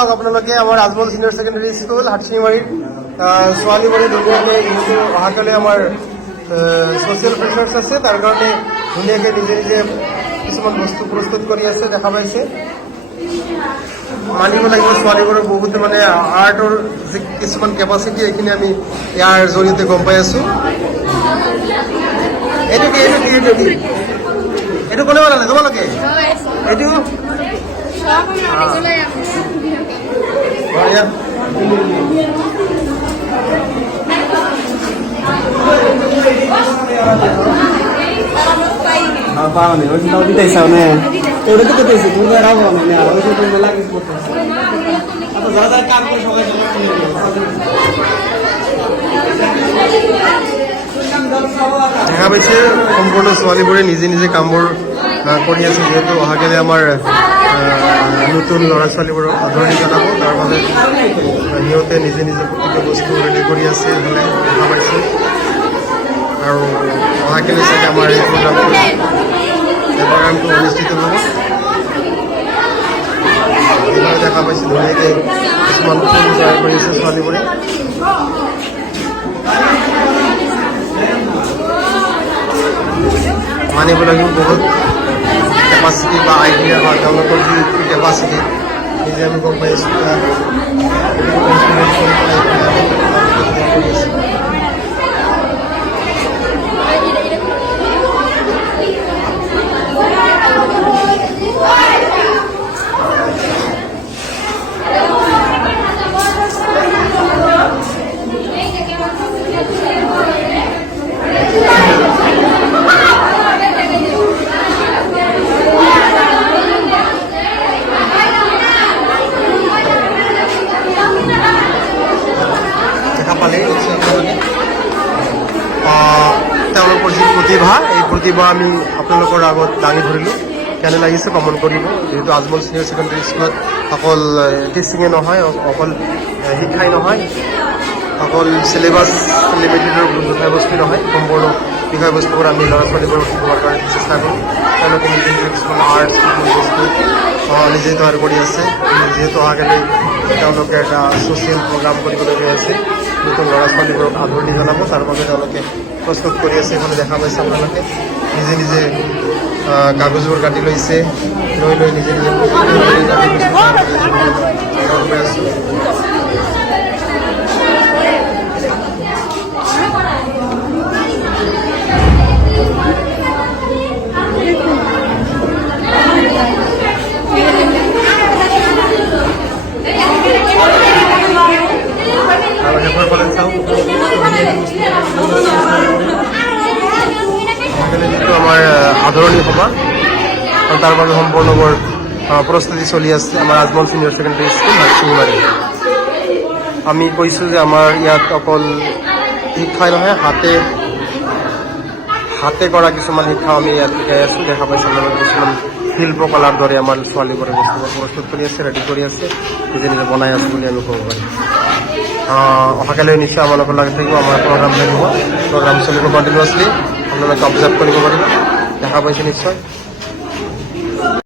চাওক আপোনালোকে আমাৰ আজমল চিনিয়ৰ ছেকেণ্ডেৰী স্কুল হাটশিঙিমাৰীৰ ছোৱালীবোৰে ধুনীয়াকৈ যিহেতু অহাকালি আমাৰ ছ'চিয়েল ফেচাৰ্ছ আছে তাৰ কাৰণে ধুনীয়াকৈ নিজে নিজে কিছুমান বস্তু প্ৰস্তুত কৰি আছে দেখা পাইছে। মানিব লাগিব ছোৱালীবোৰৰ বহুত মানে আৰ্টৰ যি কিছুমান কেপাচিটি এইখিনি আমি ইয়াৰ জৰিয়তে গম পাই আছোঁ। এইটো কি এইটো কি এইটো কি এইটো কোনে বনালে তোমালোকে? এইটো पाउने हो त दिँदैछ भने एउटा त कतै छ दुई राम्रो भने अब त्यो त मलाई लाग्छ अब ज्यादा काम गर्नु দেখা পাইছে সম্পূৰ্ণ ছোৱালীবোৰে নিজে নিজে কামবোৰ কৰি আছে যিহেতু অহাকালি আমাৰ নতুন ল'ৰা ছোৱালীবোৰক আদৰণি জনাব তাৰ বাবে সিহঁতে নিজে নিজে প্ৰতিটো বস্তু ৰেডি কৰি আছে এইফালে দেখা পাইছে। আৰু অহাকালি চাগে আমাৰ এই প্ৰগ্ৰামটো অনুষ্ঠিত হ'ব। এইবাৰ দেখা পাইছে ধুনীয়াকৈ কিছুমান ফুল তৈয়াৰ কৰি আছে ছোৱালীবোৰে। মানিব লাগিব বহুত কেপাচিটি বা আইডিয়া বা তেওঁলোকৰ যি কেপাচিটি নিজে আমি গম পাই আছোঁ। তেওঁলোকৰ যি প্ৰতিভা এই প্ৰতিভা আমি আপোনালোকৰ আগত দাঙি ধৰিলোঁ। কেনে লাগিছে কমেণ্ট কৰিব। যিহেতু আজমল চিনিয়ৰ ছেকেণ্ডেৰী স্কুলত অকল টিচিঙে নহয়, অকল শিক্ষাই নহয়, অকল চিলেবাছ লিমিটেডৰ বিষয়বস্তু নহয়, সম্পূৰ্ণ বিষয়বস্তুবোৰ আমি ল'ৰা ছোৱালীবোৰক শিকোৱাৰ কাৰণে চেষ্টা কৰোঁ। তেওঁলোকে নিজে নিজে কিছুমান আৰ্ট বস্তু নিজে তৈয়াৰ কৰি আছে। যিহেতু অহাকালি তেওঁলোকে এটা ছ'চিয়েল প্ৰগ্ৰাম কৰিবলৈ গৈ আছে, নতুন ল'ৰা ছোৱালীবোৰক আদৰণি জনাব তাৰ বাবে তেওঁলোকে প্ৰস্তুত কৰি আছে। এইফালে দেখা পাইছে আপোনালোকে নিজে নিজে কাগজবোৰ কাটি লৈছে, লৈ লৈ নিজে নিজে আছোঁ। যিটো আমাৰ আদৰণি সভা আৰু তাৰ বাবে সম্পূৰ্ণবোৰ প্ৰস্তুতি চলি আছে আমাৰ Ajmal senior secondary school Hatsingimari. আমি কৈছোঁ যে আমাৰ ইয়াত অকল শিক্ষাই নহয়, হাতে কৰা কিছুমান শিক্ষা আমি ইয়াত শিকাই আছোঁ। দেখা পাইছোঁ আপোনালোকে কিছুমান শিল্পকলাৰ দৰে আমাৰ ছোৱালীবোৰে বস্তুবোৰ প্ৰস্তুত কৰি আছে, ৰেডি কৰি আছে, নিজে নিজে বনাই আছোঁ বুলি আমি ক'ব পাৰিম। অহাকালি নিশ্চয় আপোনালোকৰ লাগি থাকিব, আমাৰ প্ৰগ্ৰাম থাকিব, প্ৰগ্ৰাম চলিব কণ্টিনিউৱাছলি, আপোনালোকে অবজাৰ্ভ কৰিব পাৰিব। দেখা পাইছে নিশ্চয়।